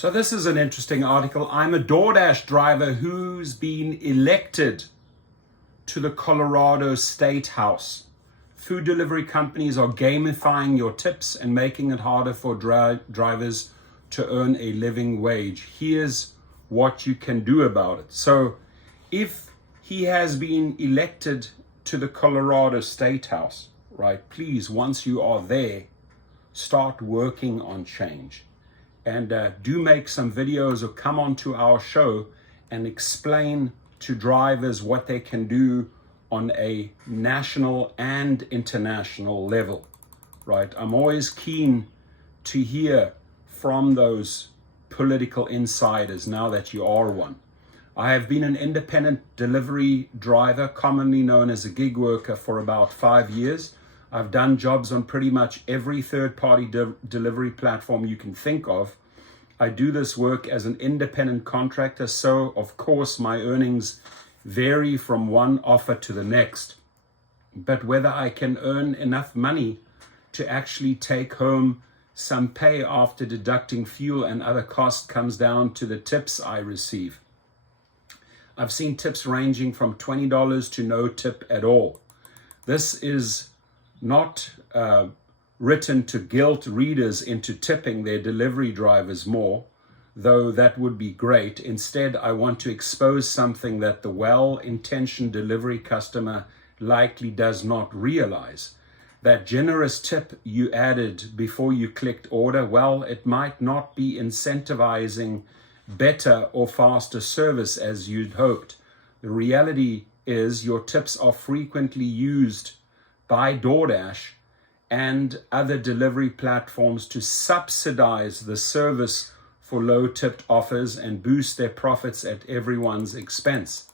So this is an interesting article. I'm a DoorDash driver who's been elected to the Colorado State House. Food delivery companies are gamifying your tips and making it harder for drivers to earn a living wage. Here's what you can do about it. So if he has been elected to the Colorado State House, right, please, once you are there, start working on change. And do make some videos or come onto our show and explain to drivers what they can do on a national and international level, right? I'm always keen to hear from those political insiders now that you are one. I have been an independent delivery driver, commonly known as a gig worker, for about 5 years. I've done jobs on pretty much every third-party delivery platform you can think of. I do this work as an independent contractor, so of course my earnings vary from one offer to the next. But whether I can earn enough money to actually take home some pay after deducting fuel and other costs comes down to the tips I receive. I've seen tips ranging from $20 to no tip at all. This is not written to guilt readers into tipping their delivery drivers more, though that would be great. Instead, I want to expose something that the well-intentioned delivery customer likely does not realize. That generous tip you added before you clicked order, well, it might not be incentivizing better or faster service as you'd hoped. The reality is your tips are frequently used by DoorDash and other delivery platforms to subsidize the service for low-tipped offers and boost their profits at everyone's expense.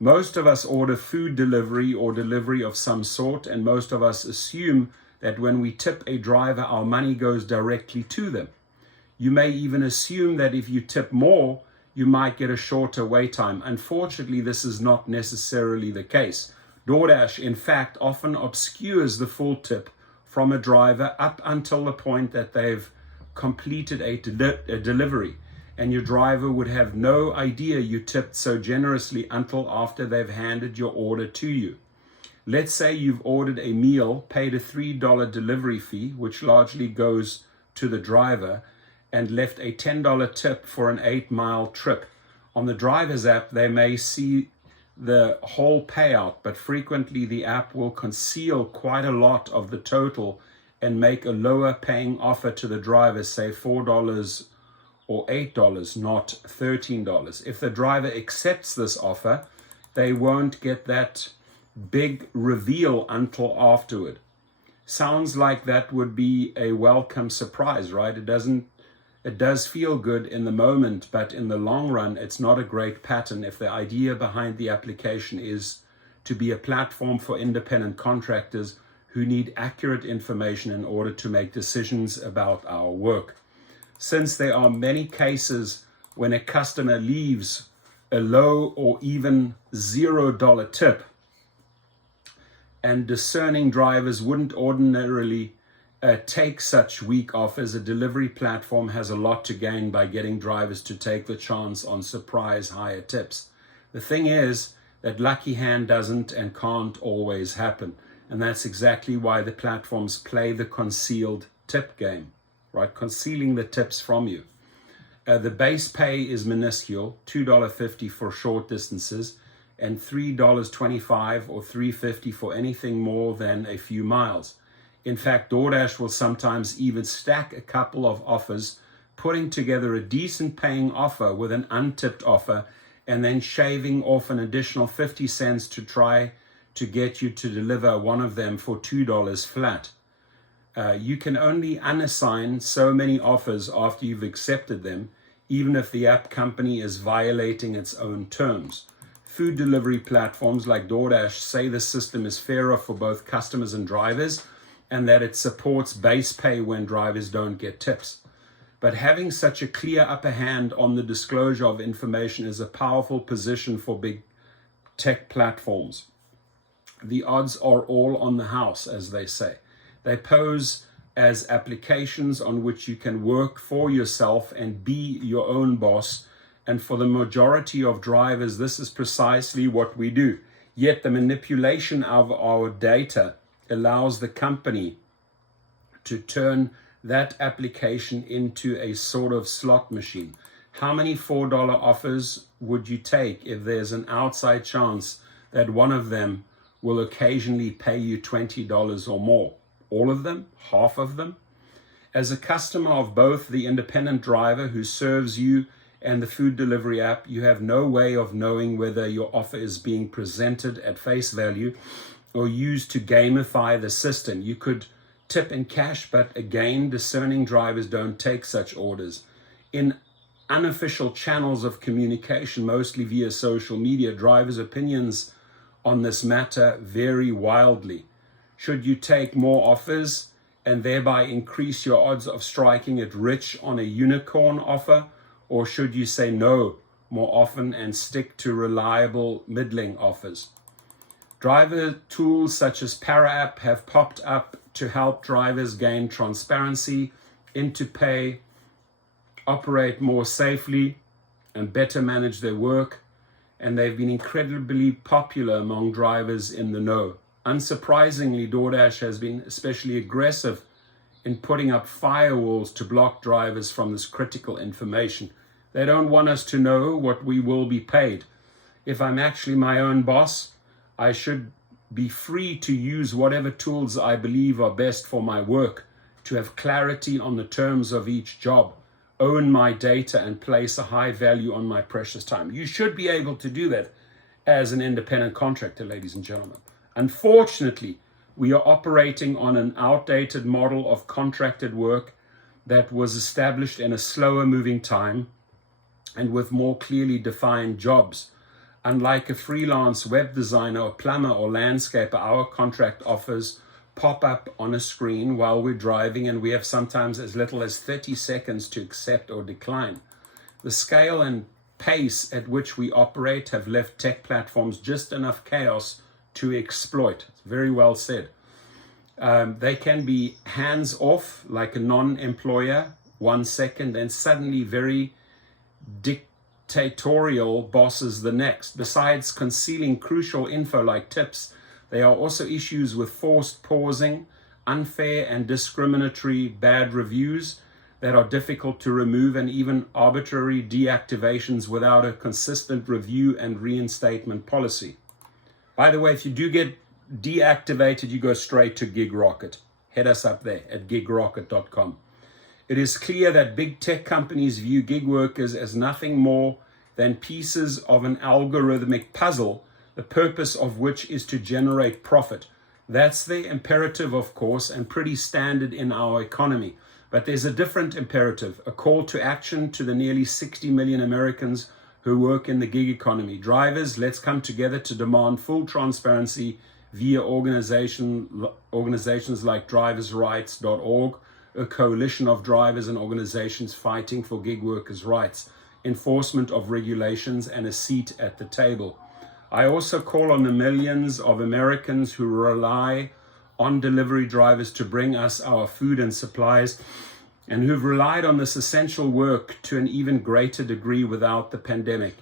Most of us order food delivery or delivery of some sort, and most of us assume that when we tip a driver, our money goes directly to them. You may even assume that if you tip more, you might get a shorter wait time. Unfortunately, this is not necessarily the case. DoorDash, in fact, often obscures the full tip from a driver up until the point that they've completed a delivery, and your driver would have no idea you tipped so generously until after they've handed your order to you. Let's say you've ordered a meal, paid a $3 delivery fee, which largely goes to the driver, and left a $10 tip for an 8-mile trip. On the driver's app, they may see the whole payout, but frequently the app will conceal quite a lot of the total and make a lower paying offer to the driver, say $4 or $8, not $13. If the driver accepts this offer, they won't get that big reveal until afterward. Sounds like that would be a welcome surprise, right? It does feel good in the moment, but in the long run, it's not a great pattern if the idea behind the application is to be a platform for independent contractors who need accurate information in order to make decisions about our work. Since there are many cases when a customer leaves a low or even $0 tip, and discerning drivers wouldn't ordinarily take such weak offers, a delivery platform has a lot to gain by getting drivers to take the chance on surprise higher tips. The thing is that lucky hand doesn't and can't always happen. And that's exactly why the platforms play the concealed tip game, right? Concealing the tips from you. The base pay is minuscule, $2.50 for short distances, and $3.25 or $3.50 for anything more than a few miles. In fact, DoorDash will sometimes even stack a couple of offers, putting together a decent paying offer with an untipped offer, and then shaving off an additional 50 cents to try to get you to deliver one of them for $2 flat. You can only unassign so many offers after you've accepted them, even if the app company is violating its own terms. Food delivery platforms like DoorDash say the system is fairer for both customers and drivers, and that it supports base pay when drivers don't get tips. But having such a clear upper hand on the disclosure of information is a powerful position for big tech platforms. The odds are all on the house, as they say. They pose as applications on which you can work for yourself and be your own boss. And for the majority of drivers, this is precisely what we do. Yet the manipulation of our data allows the company to turn that application into a sort of slot machine. How many $4 offers would you take if there's an outside chance that one of them will occasionally pay you $20 or more? All of them? Half of them? As a customer of both the independent driver who serves you and the food delivery app, you have no way of knowing whether your offer is being presented at face value or used to gamify the system. You could tip in cash, but again, discerning drivers don't take such orders. In unofficial channels of communication, mostly via social media, drivers' opinions on this matter vary wildly. Should you take more offers and thereby increase your odds of striking it rich on a unicorn offer, or should you say no more often and stick to reliable middling offers? Driver tools such as ParaApp have popped up to help drivers gain transparency into pay, operate more safely, and better manage their work, and they've been incredibly popular among drivers in the know. Unsurprisingly, DoorDash has been especially aggressive in putting up firewalls to block drivers from this critical information. They don't want us to know what we will be paid. If I'm actually my own boss, I should be free to use whatever tools I believe are best for my work, to have clarity on the terms of each job, own my data, and place a high value on my precious time. You should be able to do that as an independent contractor, ladies and gentlemen. Unfortunately, we are operating on an outdated model of contracted work that was established in a slower moving time and with more clearly defined jobs. Unlike a freelance web designer or plumber or landscaper, our contract offers pop up on a screen while we're driving, and we have sometimes as little as 30 seconds to accept or decline. The scale and pace at which we operate have left tech platforms just enough chaos to exploit. It's very well said. They can be hands off like a non-employer 1 second and suddenly very dictatorial bosses the next. Besides concealing crucial info like tips, there are also issues with forced pausing, unfair and discriminatory bad reviews that are difficult to remove, and even arbitrary deactivations without a consistent review and reinstatement policy. By the way, if you do get deactivated, you go straight to GigRocket. Head us up there at gigrocket.com. It is clear that big tech companies view gig workers as nothing more than pieces of an algorithmic puzzle, the purpose of which is to generate profit. That's their imperative, of course, and pretty standard in our economy. But there's a different imperative, a call to action to the nearly 60 million Americans who work in the gig economy. Drivers, let's come together to demand full transparency via organizations like driversrights.org, a coalition of drivers and organizations fighting for gig workers' rights, enforcement of regulations, and a seat at the table. I also call on the millions of Americans who rely on delivery drivers to bring us our food and supplies, and who've relied on this essential work to an even greater degree without the pandemic.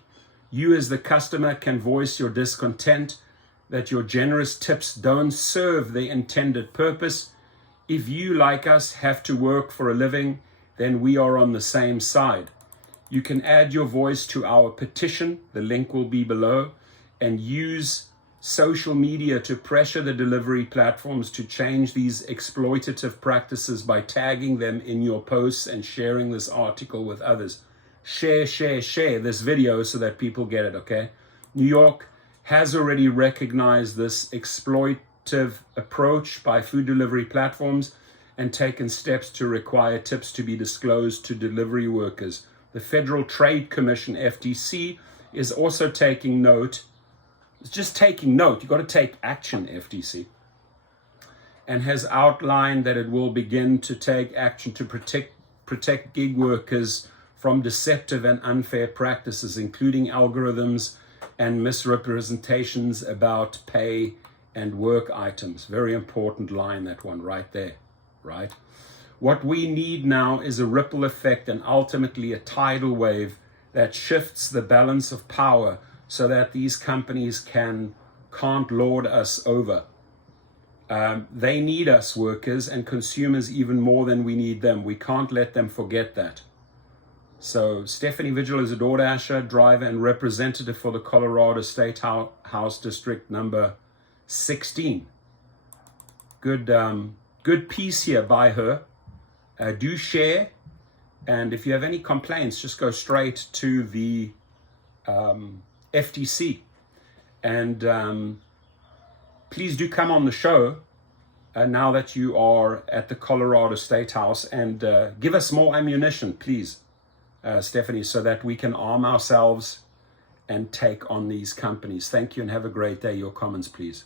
You as the customer can voice your discontent that your generous tips don't serve the intended purpose. If you, like us, have to work for a living, then we are on the same side. You can add your voice to our petition, the link will be below, and use social media to pressure the delivery platforms to change these exploitative practices by tagging them in your posts and sharing this article with others. Share this video so that people get it, okay? New York has already recognized this exploitative approach by food delivery platforms and taken steps to require tips to be disclosed to delivery workers. The Federal Trade Commission, FTC, is also taking note. It's just taking note. You've got to take action, FTC. And has outlined that it will begin to take action to protect gig workers from deceptive and unfair practices, including algorithms and misrepresentations about pay and work items. Very important line, that one right there. right? What we need now is a ripple effect and ultimately a tidal wave that shifts the balance of power so that these companies can't lord us over. They need us, workers and consumers, even more than we need them. We can't let them forget that. So Stephanie Vigil is a DoorDasher, driver, and representative for the Colorado State House District number 16. Good piece here by her. Do share, and if you have any complaints, just go straight to the FTC. And please do come on the show now that you are at the Colorado State House, and give us more ammunition, please, Stephanie, so that we can arm ourselves and take on these companies. Thank you and have a great day. Your comments, please.